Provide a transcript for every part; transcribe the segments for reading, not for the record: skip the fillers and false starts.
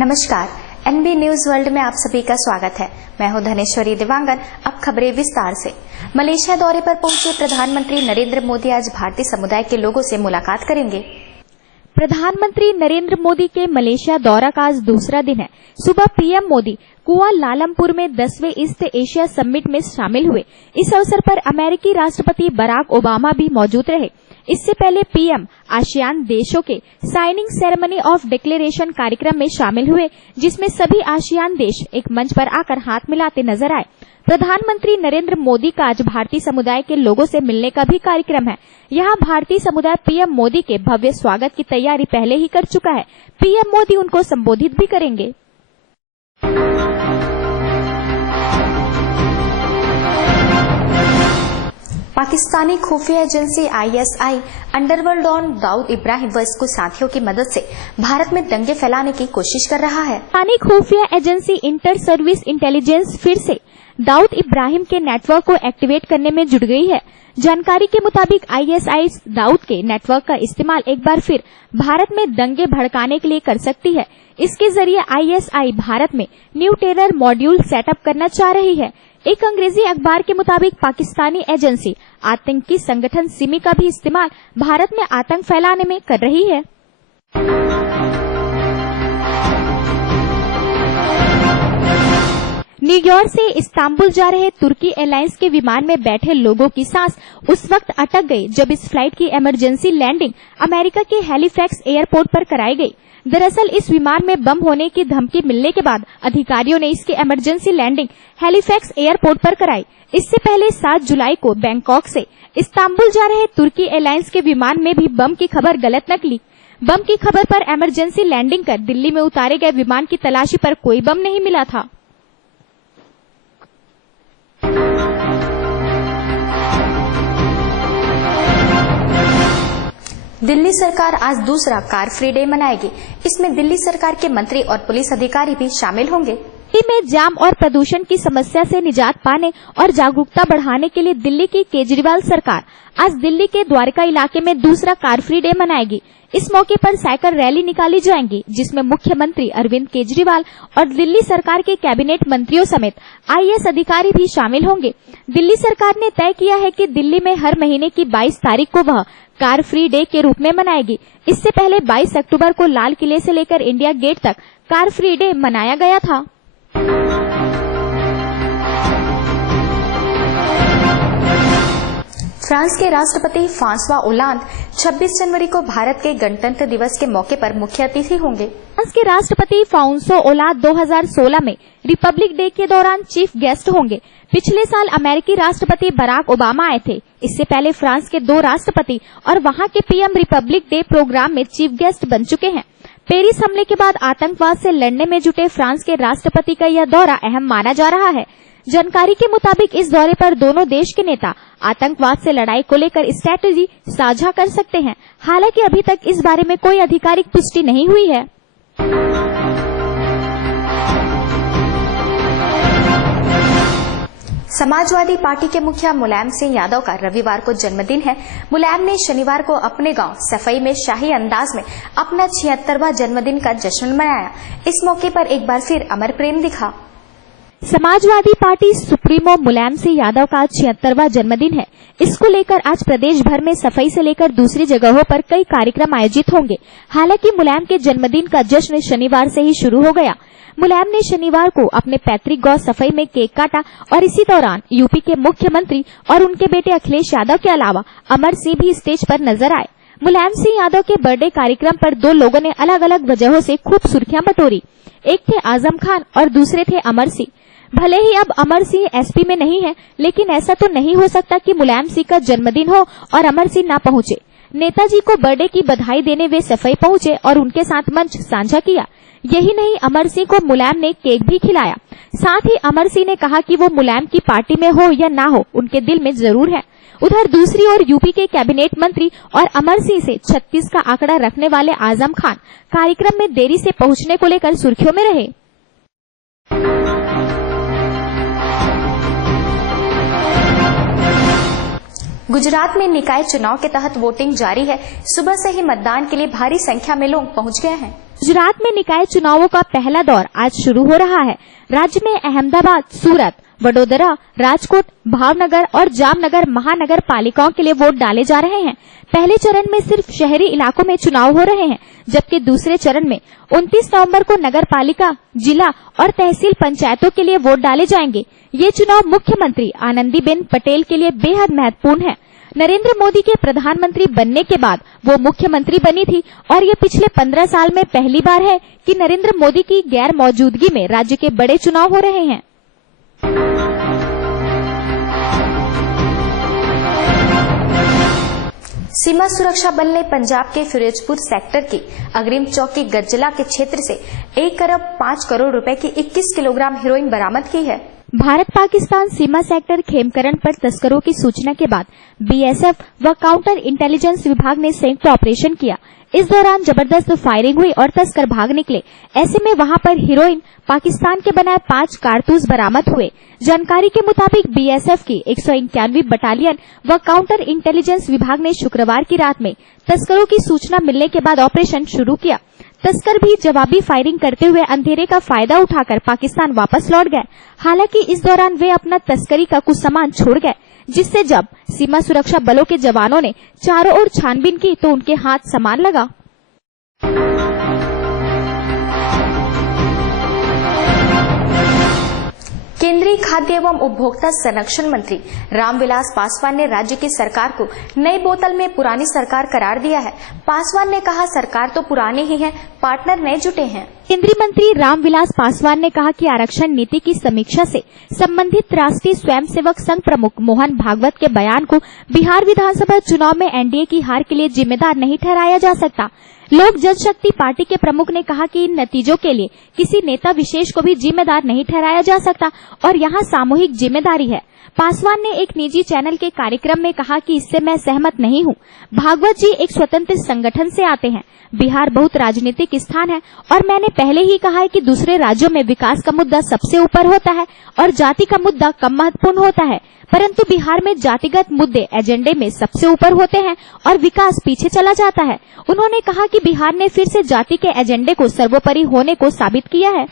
नमस्कार, NB news world में आप सभी का स्वागत है। मैं हूं धनेश्वरी दिवांगन। अब खबरें विस्तार से। मलेशिया दौरे पर पहुंचे प्रधानमंत्री नरेंद्र मोदी आज भारतीय समुदाय के लोगों से मुलाकात करेंगे। प्रधानमंत्री नरेंद्र मोदी के मलेशिया दौरा का आज दूसरा दिन है। सुबह पीएम मोदी कुआलालंपुर में 10वें ईस्ट एशिया समिट में शामिल हुए। इस अवसर पर अमेरिकी राष्ट्रपति बराक ओबामा भी मौजूद रहे। इससे पहले पीएम आसियान देशों के साइनिंग सेरेमनी ऑफ डिक्लेरेशन कार्यक्रम में शामिल हुए, जिसमें सभी आसियान देश एक मंच पर आकर हाथ मिलाते नजर आए। प्रधानमंत्री नरेंद्र मोदी का आज भारतीय समुदाय के लोगों से मिलने का भी कार्यक्रम है। यहाँ भारतीय समुदाय पीएम मोदी के भव्य स्वागत की तैयारी पहले ही कर चुका है। पीएम मोदी उनको संबोधित भी करेंगे। पाकिस्तानी खुफिया agency ISI underworld don Dawood Ibrahim व इसके साथियों की मदद से भारत में दंगे फैलाने की कोशिश कर रहा है। पाकिस्तानी खुफिया एजेंसी इंटर सर्विस इंटेलिजेंस फिर से दाऊद इब्राहिम के नेटवर्क को एक्टिवेट करने में जुट गई है। जानकारी के मुताबिक आईएसआई दाऊद के नेटवर्क का इस्तेमाल एक बार फिर भारत में दंगे भड़काने के लिए कर सकती है। इसके जरिए आईएसआई भारत में न्यू टेरर मॉड्यूल सेटअप करना चाह रही है। एक अंग्रेजी अखबार के मुताबिक पाकिस्तानी एजेंसी आतंकी संगठन सिमी का भी इस्तेमाल भारत में आतंक फैलाने में कर रही है। न्यूयॉर्क से इस्तांबुल जा रहे तुर्की एयरलाइंस के विमान में बैठे लोगों की सांस उस वक्त अटक गई जब इस फ्लाइट की इमरजेंसी लैंडिंग अमेरिका के हैलिफैक्स एयरपोर्ट पर कराई गई। दरअसल इस विमान में बम होने की धमकी मिलने के बाद अधिकारियों ने इसकी इमरजेंसी लैंडिंग हैलिफैक्स एयरपोर्ट पर कराई। इससे पहले 7 जुलाई को बैंकॉक से इस्तांबुल जा रहे तुर्की एयरलाइंस के विमान में भी बम की खबर गलत निकली। बम की खबर पर इमरजेंसी लैंडिंग कर दिल्ली में उतारे गए विमान की तलाशी पर कोई बम नहीं मिला था। दिल्ली सरकार आज दूसरा कार फ्री डे मनाएगी। इसमें दिल्ली सरकार के मंत्री और पुलिस अधिकारी भी शामिल होंगे। दिल्ली में जाम और प्रदूषण की समस्या से निजात पाने और जागरूकता बढ़ाने के लिए दिल्ली की केजरीवाल सरकार आज दिल्ली के द्वारका इलाके में दूसरा कार फ्री डे मनाएगी। इस मौके पर साइकिल रैली निकाली जाएगी, जिसमें मुख्यमंत्री अरविंद केजरीवाल और दिल्ली सरकार के कैबिनेट मंत्रियों समेत आईएएस अधिकारी भी शामिल होंगे। दिल्ली सरकार ने तय किया है कि दिल्ली में हर महीने की 22 तारीख को वह कार फ्री डे के रूप में मनाएगी। इससे पहले 22 अक्टूबर को लाल किले से लेकर इंडिया गेट तक कार फ्री डे मनाया गया था। फ्रांस के राष्ट्रपति फ्रांसवा ओलांद 26 जनवरी को भारत के गणतंत्र दिवस के मौके पर मुख्य अतिथि होंगे। फ्रांस के राष्ट्रपति फ्रांसवा ओलांद 2016 में रिपब्लिक डे के दौरान चीफ गेस्ट होंगे। पिछले साल अमेरिकी राष्ट्रपति बराक ओबामा आए थे। इससे पहले फ्रांस के 2 राष्ट्रपति और वहां के पीएम रिपब्लिक डे प्रोग्राम में चीफ गेस्ट बन चुके हैं। पेरिस हमले के बाद आतंकवाद से लड़ने में जुटे फ्रांस के राष्ट्रपति का यह दौरा अहम माना जा रहा है। जानकारी के मुताबिक इस दौरे पर दोनों देश के नेता आतंकवाद से लड़ाई को लेकर स्ट्रैटेजी साझा कर सकते हैं। हालांकि अभी तक इस बारे में कोई आधिकारिक पुष्टि नहीं हुई है। समाजवादी पार्टी के मुखिया मुलायम सिंह यादव का रविवार को जन्मदिन है। मुलायम ने शनिवार को अपने गांव सफाई में शाही अंदाज में अपना 76वां जन्मदिन का जश्न मनाया। इस मौके पर एक बार फिर अमर प्रेम दिखा। समाजवादी पार्टी सुप्रीमो मुलायम सिंह यादव का 76वां जन्मदिन है। इसको लेकर आज प्रदेश भर में सफाई से लेकर दूसरी जगहों पर कई कार्यक्रम आयोजित होंगे। हालांकि मुलायम के जन्मदिन का जश्न शनिवार से ही शुरू हो गया। मुलायम ने शनिवार को अपने पैतृक गांव सफाई में केक काटा और इसी दौरान यूपी के मुख्यमंत्री और उनके बेटे अखिलेश यादव के अलावा अमर सिंह भी स्टेज पर नजर आए। मुलायम सिंह यादव के बर्थडे कार्यक्रम पर 2 लोगों ने अलग अलग वजहों से खूब सुर्खियां बटोरी। एक थे आजम खान और दूसरे थे अमर सिंह। भले ही अब अमर सिंह एसपी में नहीं है, लेकिन ऐसा तो नहीं हो सकता कि मुलायम सिंह का जन्मदिन हो और अमर सिंह ना पहुंचे। नेताजी को बर्थडे की बधाई देने वे सफाई पहुंचे और उनके साथ मंच साझा किया। यही नहीं, अमर सिंह को मुलायम ने केक भी खिलाया। साथ ही अमर सिंह ने कहा कि वो मुलायम की पार्टी में हो या ना हो, उनके दिल में जरूर है। उधर दूसरी ओर यूपी के कैबिनेट मंत्री और अमर सिंह से 36 का आंकड़ा रखने वाले आजम खान कार्यक्रम में देरी से पहुंचने को लेकर सुर्खियों में रहे। गुजरात में निकाय चुनाव के तहत वोटिंग जारी है। सुबह से ही मतदान के लिए भारी संख्या में लोग पहुंच गए हैं। गुजरात में निकाय चुनावों का पहला दौर आज शुरू हो रहा है। राज्य में अहमदाबाद, सूरत, वडोदरा, राजकोट, भावनगर और जामनगर महानगर पालिकाओं के लिए वोट डाले जा रहे हैं। पहले चरण में सिर्फ शहरी इलाकों में चुनाव हो रहे हैं, जबकि दूसरे चरण में 29 नवंबर को नगर पालिका, जिला और तहसील पंचायतों के लिए वोट डाले जाएंगे। ये चुनाव मुख्यमंत्री आनंदीबेन पटेल के लिए बेहद महत्वपूर्ण है। नरेंद्र मोदी के प्रधानमंत्री बनने के बाद वो मुख्यमंत्री बनी थी और ये पिछले 15 साल में पहली बार है कि नरेंद्र मोदी की गैर मौजूदगी में राज्य के बड़े चुनाव हो रहे हैं। सीमा सुरक्षा बल ने पंजाब के फिरोजपुर सेक्टर की अग्रिम चौकी गज्जला के क्षेत्र से 1 अरब 5 करोड़ रुपए की 21 किलोग्राम हेरोइन बरामद की है। भारत पाकिस्तान सीमा सेक्टर खेमकरण पर तस्करों की सूचना के बाद बीएसएफ व काउंटर इंटेलिजेंस विभाग ने संयुक्त ऑपरेशन किया। इस दौरान जबरदस्त फायरिंग हुई और तस्कर भाग निकले। ऐसे में वहां पर हेरोइन पाकिस्तान के बनाए 5 कारतूस बरामद हुए। जानकारी के मुताबिक बीएसएफ की 191वीं बटालियन व काउंटर इंटेलिजेंस विभाग ने शुक्रवार की रात में तस्करों की सूचना मिलने के बाद ऑपरेशन शुरू किया। तस्कर भी जवाबी फायरिंग करते हुए अंधेरे का फायदा उठाकर पाकिस्तान वापस लौट गए। हालांकि इस दौरान वे अपना तस्करी का कुछ सामान छोड़ गए, जिससे जब सीमा सुरक्षा बलों के जवानों ने चारों ओर छानबीन की तो उनके हाथ सामान लगा। केंद्रीय खाद्य एवं उपभोक्ता संरक्षण मंत्री रामविलास पासवान ने राज्य की सरकार को नई बोतल में पुरानी सरकार करार दिया है। पासवान ने कहा, सरकार तो पुरानी ही है, पार्टनर नए जुटे हैं। केंद्रीय मंत्री रामविलास पासवान ने कहा कि आरक्षण नीति की समीक्षा से संबंधित राष्ट्रीय स्वयंसेवक संघ प्रमुख मोहन भागवत के बयान को बिहार विधानसभा चुनाव में एनडीए की हार के लिए जिम्मेदार नहीं ठहराया जा सकता। लोक जनशक्ति पार्टी के प्रमुख ने कहा कि इन नतीजों के लिए किसी नेता विशेष को भी जिम्मेदार नहीं ठहराया जा सकता और यहाँ सामूहिक जिम्मेदारी है। पासवान ने एक निजी चैनल के कार्यक्रम में कहा कि इससे मैं सहमत नहीं हूँ। भागवत जी एक स्वतंत्र संगठन से आते हैं। बिहार बहुत राजनीतिक स्थान है और मैंने पहले ही कहा है कि दूसरे राज्यों में विकास का मुद्दा सबसे ऊपर होता है और जाति का मुद्दा कम महत्वपूर्ण होता है, परंतु बिहार में जातिगत मुद्दे एजेंडे में सबसे ऊपर होते हैं और विकास पीछे चला जाता है। उन्होंने कहा कि बिहार ने फिर से जाति के एजेंडे को सर्वोपरि होने को साबित किया है।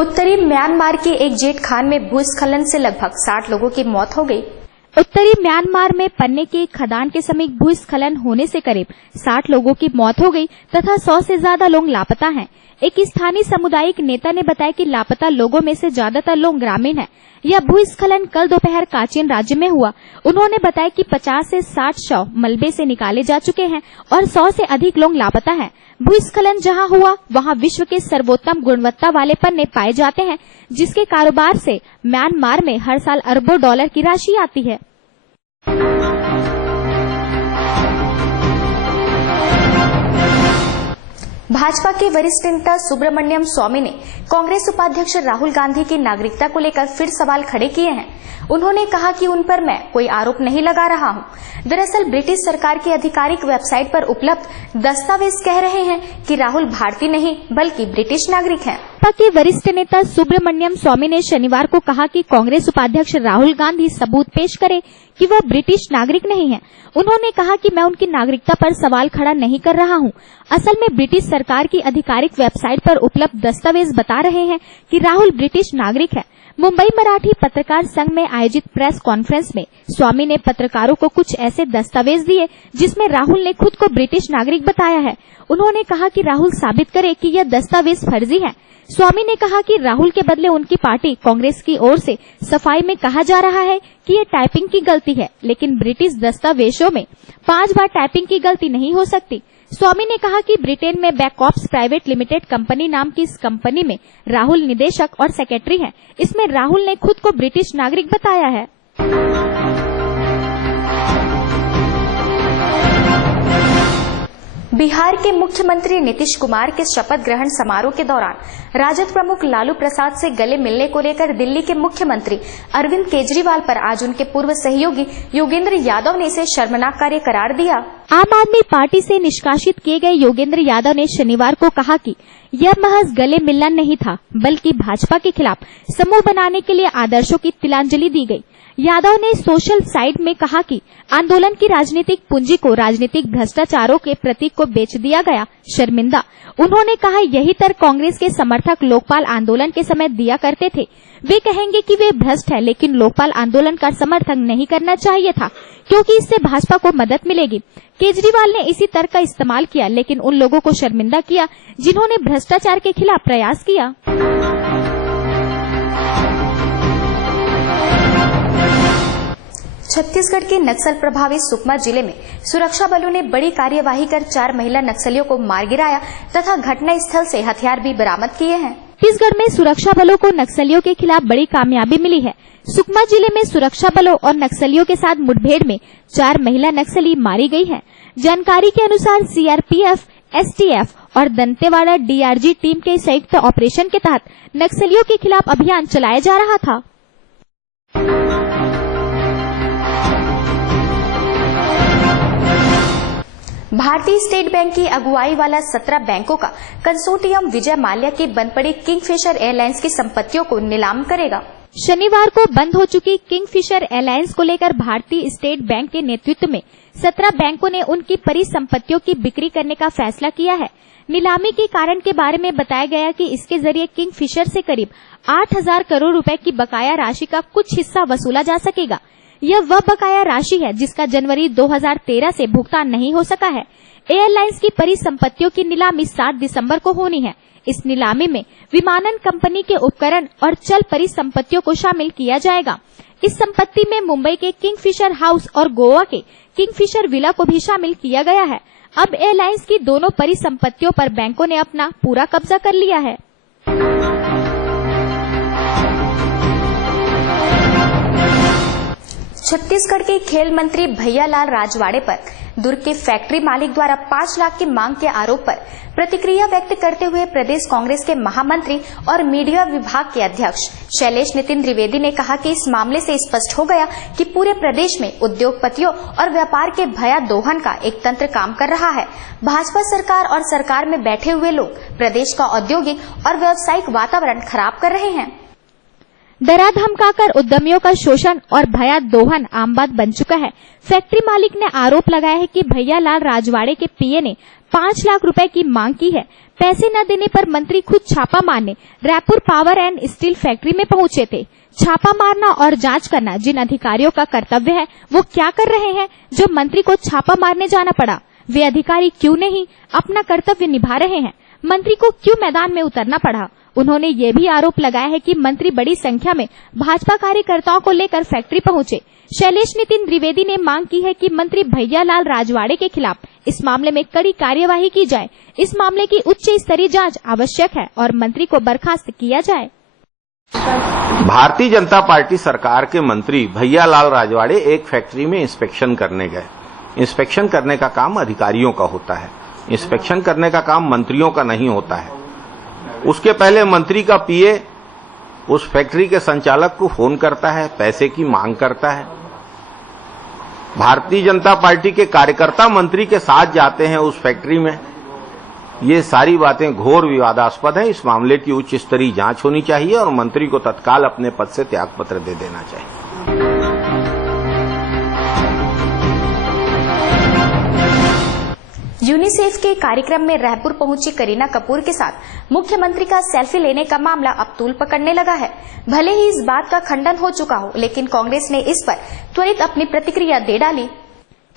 उत्तरी म्यांमार के एक जेट खान में भूस्खलन से लगभग 60 लोगों की मौत हो गई। उत्तरी म्यांमार में पन्ने के खदान के समीप भूस्खलन होने से करीब 60 लोगों की मौत हो गई तथा 100 से ज्यादा लोग लापता हैं। एक स्थानीय सामुदायिक नेता ने बताया कि लापता लोगों में से ज्यादातर लोग ग्रामीण हैं। यह भूस्खलन कल दोपहर काचीन राज्य में हुआ। उन्होंने बताया कि 50 से 60 शव मलबे से निकाले जा चुके हैं और 100 से अधिक लोग लापता हैं। भूस्खलन जहां हुआ वहां विश्व के सर्वोत्तम गुणवत्ता वाले पन्ने पाए जाते हैं, जिसके कारोबार से म्यांमार में हर साल अरबों डॉलर की राशि आती है। भाजपा के वरिष्ठ नेता सुब्रमण्यम स्वामी ने कांग्रेस उपाध्यक्ष राहुल गांधी की नागरिकता को लेकर फिर सवाल खड़े किए हैं। उन्होंने कहा कि उन पर मैं कोई आरोप नहीं लगा रहा हूं। दरअसल ब्रिटिश सरकार की आधिकारिक वेबसाइट पर उपलब्ध दस्तावेज कह रहे हैं कि राहुल भारतीय नहीं बल्कि ब्रिटिश नागरिक हैं। भाजपा के वरिष्ठ नेता सुब्रमण्यम स्वामी ने शनिवार को कहा कि कांग्रेस उपाध्यक्ष राहुल गांधी सबूत पेश करे कि वह ब्रिटिश नागरिक नहीं है। उन्होंने कहा कि मैं उनकी नागरिकता पर सवाल खड़ा नहीं कर रहा हूं। असल में ब्रिटिश सरकार की आधिकारिक वेबसाइट पर उपलब्ध दस्तावेज बता रहे हैं कि राहुल ब्रिटिश नागरिक है। मुंबई मराठी पत्रकार संघ में आयोजित प्रेस कॉन्फ्रेंस में स्वामी ने पत्रकारों को कुछ ऐसे दस्तावेज दिए जिसमें राहुल ने खुद को ब्रिटिश नागरिक बताया है। उन्होंने कहा कि राहुल साबित करे कि यह दस्तावेज फर्जी है। स्वामी ने कहा कि राहुल के बदले उनकी पार्टी कांग्रेस की ओर से सफाई में कहा जा रहा है कि ये टाइपिंग की गलती है, लेकिन ब्रिटिश दस्तावेजों में 5 बार टाइपिंग की गलती नहीं हो सकती। स्वामी ने कहा कि ब्रिटेन में बैकऑप्स प्राइवेट लिमिटेड कंपनी नाम की इस कंपनी में राहुल निदेशक और सेक्रेटरी हैं। इसमें राहुल ने खुद को ब्रिटिश नागरिक बताया है। बिहार के मुख्यमंत्री नीतीश कुमार के शपथ ग्रहण समारोह के दौरान राजद प्रमुख लालू प्रसाद से गले मिलने को लेकर दिल्ली के मुख्यमंत्री अरविंद केजरीवाल पर आज उनके पूर्व सहयोगी योगेंद्र यादव ने इसे शर्मनाक कार्य करार दिया। आम आदमी पार्टी से निष्कासित किए गए योगेंद्र यादव ने शनिवार को कहा कि यह महज गले मिलना नहीं था, बल्कि भाजपा के खिलाफ समूह बनाने के लिए आदर्शों की तिलांजलि दी गई। यादव ने सोशल साइट में कहा कि आंदोलन की राजनीतिक पूंजी को राजनीतिक भ्रष्टाचारों के प्रतीक को बेच दिया गया, शर्मिंदा। उन्होंने कहा यही तर्क कांग्रेस के समर्थक लोकपाल आंदोलन के समय दिया करते थे। वे कहेंगे कि वे भ्रष्ट है, लेकिन लोकपाल आंदोलन का समर्थन नहीं करना चाहिए था क्योंकि इससे भाजपा को मदद मिलेगी। केजरीवाल ने इसी तर्क का इस्तेमाल किया, लेकिन उन लोगों को शर्मिंदा किया जिन्होंने भ्रष्टाचार के खिलाफ प्रयास किया। छत्तीसगढ़ के नक्सल प्रभावित सुकमा जिले में सुरक्षा बलों ने बड़ी कार्यवाही कर 4 महिला नक्सलियों को मार गिराया तथा घटना स्थल से हथियार भी बरामद किए हैं। छत्तीसगढ़ में सुरक्षा बलों को नक्सलियों के खिलाफ बड़ी कामयाबी मिली है। सुकमा जिले में सुरक्षा बलों और नक्सलियों के साथ मुठभेड़ में 4 महिला नक्सली मारी गई हैं। जानकारी के अनुसार सीआरपीएफ, एसटीएफ और दंतेवाड़ा डीआरजी टीम के संयुक्त ऑपरेशन के तहत नक्सलियों के खिलाफ अभियान चलाया जा रहा था। भारतीय स्टेट बैंक की अगुवाई वाला 17 बैंकों का कंसोर्टियम विजय माल्या की बंद पड़ी किंगफिशर एयरलाइंस की संपत्तियों को नीलाम करेगा। शनिवार को बंद हो चुकी किंगफिशर एयरलाइंस को लेकर भारतीय स्टेट बैंक के नेतृत्व में 17 बैंकों ने उनकी परिसंपत्तियों की बिक्री करने का फैसला किया है। नीलामी के कारण के बारे में बताया गया कि इसके जरिए किंगफिशर से करीब 8,000 करोड़ रुपए की बकाया राशि का कुछ हिस्सा वसूला जा सकेगा। यह वह बकाया राशि है जिसका जनवरी 2013 से भुगतान नहीं हो सका है। एयरलाइंस की परिसंपत्तियों की नीलामी 7 दिसंबर को होनी है। इस नीलामी में विमानन कंपनी के उपकरण और चल परिसंपत्तियों को शामिल किया जाएगा। इस संपत्ति में मुंबई के किंगफिशर हाउस और गोवा के किंगफिशर विला को भी शामिल किया गया है। अब एयरलाइंस की दोनों परिसंपत्तियों पर बैंकों ने अपना पूरा कब्जा कर लिया है। छत्तीसगढ़ के खेल मंत्री भैयालाल राजवाड़े पर दुर्ग के फैक्ट्री मालिक द्वारा 5 लाख की मांग के आरोप पर प्रतिक्रिया व्यक्त करते हुए प्रदेश कांग्रेस के महामंत्री और मीडिया विभाग के अध्यक्ष शैलेश नितिन द्विवेदी ने कहा कि इस मामले से स्पष्ट हो गया कि पूरे प्रदेश में उद्योगपतियों और व्यापार के भया दोहन का एक तंत्र काम कर रहा है। भाजपा सरकार और सरकार में बैठे हुए लोग प्रदेश का औद्योगिक और व्यावसायिक वातावरण खराब कर रहे हैं। डरा धमकाकर उद्यमियों का शोषण और भया दोहन आम बात बन चुका है। फैक्ट्री मालिक ने आरोप लगाया है कि भैयालाल राजवाड़े के पीए ने 5 लाख रुपए की मांग की है। पैसे न देने पर मंत्री खुद छापा मारने Raipur power and steel factory में पहुंचे थे। छापा मारना और जांच करना जिन अधिकारियों का कर्तव्य है, वो क्या कर रहे हैं जो मंत्री को छापा मारने जाना पड़ा? वे अधिकारी क्यों नहीं अपना कर्तव्य निभा रहे हैं? मंत्री को क्यों मैदान में उतरना पड़ा? उन्होंने ये भी आरोप लगाया है कि मंत्री बड़ी संख्या में भाजपा कार्यकर्ताओं को लेकर फैक्ट्री पहुंचे। शैलेश नितिन द्विवेदी ने मांग की है कि मंत्री भैयालाल राजवाड़े के खिलाफ इस मामले में कड़ी कार्यवाही की जाए। इस मामले की उच्च स्तरीय जांच आवश्यक है और मंत्री को बर्खास्त किया जाए। भारतीय जनता पार्टी सरकार के मंत्री भैयालाल राजवाड़े एक फैक्ट्री में इंस्पेक्शन करने गए। इंस्पेक्शन करने का काम अधिकारियों का होता है, इंस्पेक्शन करने का काम मंत्रियों का नहीं होता है। उसके पहले मंत्री का पीए उस फैक्ट्री के संचालक को फोन करता है, पैसे की मांग करता है। भारतीय जनता पार्टी के कार्यकर्ता मंत्री के साथ जाते हैं उस फैक्ट्री में। ये सारी बातें घोर विवादास्पद हैं। इस मामले की उच्च स्तरीय जांच होनी चाहिए और मंत्री को तत्काल अपने पद से त्यागपत्र दे देना चाहिए। यूनिसेफ के कार्यक्रम में रायपुर पहुंची करीना कपूर के साथ मुख्यमंत्री का सेल्फी लेने का मामला अब तूल पकड़ने लगा है। भले ही इस बात का खंडन हो चुका हो, लेकिन कांग्रेस ने इस पर त्वरित अपनी प्रतिक्रिया दे डाली।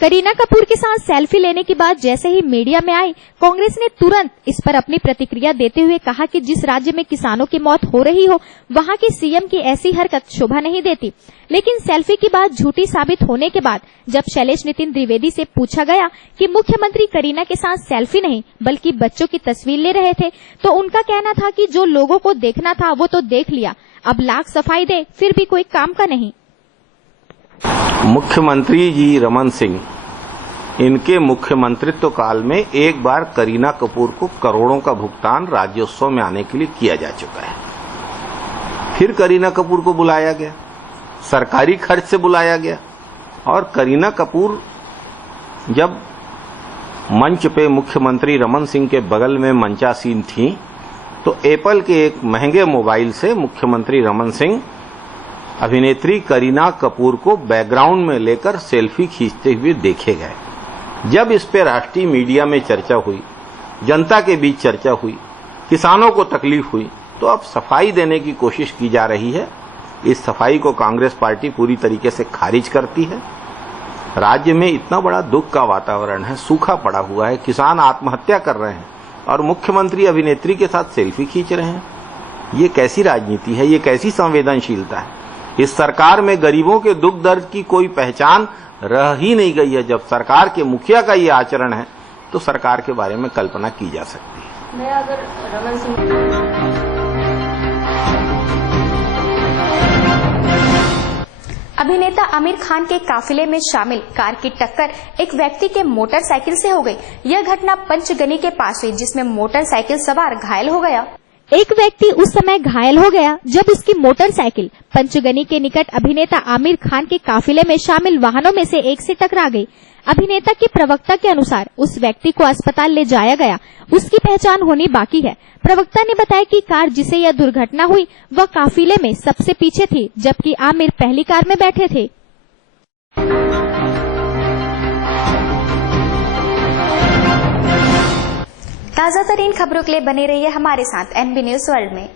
करीना कपूर के साथ सेल्फी लेने की बात जैसे ही मीडिया में आई, कांग्रेस ने तुरंत इस पर अपनी प्रतिक्रिया देते हुए कहा कि जिस राज्य में किसानों की मौत हो रही हो, वहां के सीएम की ऐसी हरकत शोभा नहीं देती। लेकिन सेल्फी की बात झूठी साबित होने के बाद जब शैलेश नितिन द्विवेदी से पूछा गया कि मुख्यमंत्री करीना के साथ सेल्फी नहीं बल्कि बच्चों की तस्वीर ले रहे थे, तो उनका कहना था कि जो लोगों को देखना था वो तो देख लिया, अब लाख सफाई दे फिर भी कोई काम का नहीं। मुख्यमंत्री जी रमन सिंह, इनके मुख्यमंत्रित्व काल में एक बार करीना कपूर को करोड़ों का भुगतान राज्योत्सव में आने के लिए किया जा चुका है। फिर करीना कपूर को बुलाया गया, सरकारी खर्च से बुलाया गया, और करीना कपूर जब मंच पे मुख्यमंत्री रमन सिंह के बगल में मंचासीन थी, तो एप्पल के एक महंगे मोबाइल से मुख्यमंत्री रमन सिंह अभिनेत्री करीना कपूर को बैकग्राउंड में लेकर सेल्फी खींचते हुए देखे गए। जब इस पे राष्ट्रीय मीडिया में चर्चा हुई, जनता के बीच चर्चा हुई, किसानों को तकलीफ हुई, तो अब सफाई देने की कोशिश की जा रही है। इस सफाई को कांग्रेस पार्टी पूरी तरीके से खारिज करती है। राज्य में इतना बड़ा दुख का वातावरण है, सूखा पड़ा हुआ है, किसान आत्महत्या कर रहे हैं और मुख्यमंत्री अभिनेत्री के साथ सेल्फी खींच रहे हैं। ये कैसी राजनीति है? ये कैसी संवेदनशीलता है? इस सरकार में गरीबों के दुख दर्द की कोई पहचान रह ही नहीं गई है। जब सरकार के मुखिया का ये आचरण है तो सरकार के बारे में कल्पना की जा सकती है। मैं अगर रमन सिंह अभिनेता आमिर खान के काफिले में शामिल कार की टक्कर एक व्यक्ति के मोटरसाइकिल से हो गई। यह घटना पंचगनी के पास हुई, जिसमें मोटरसाइकिल सवार घायल हो गया। एक व्यक्ति उस समय घायल हो गया जब उसकी मोटरसाइकिल पंचगनी के निकट अभिनेता आमिर खान के काफिले में शामिल वाहनों में से एक से टकरा गई। अभिनेता के प्रवक्ता के अनुसार उस व्यक्ति को अस्पताल ले जाया गया। उसकी पहचान होनी बाकी है। प्रवक्ता ने बताया कि कार जिसे यह दुर्घटना हुई वह काफिले में सबसे पीछे थी, जबकि आमिर पहली कार में बैठे थे। ताजा तरीन खबरों के लिए बने रहिए हमारे साथ एनबी न्यूज वर्ल्ड में।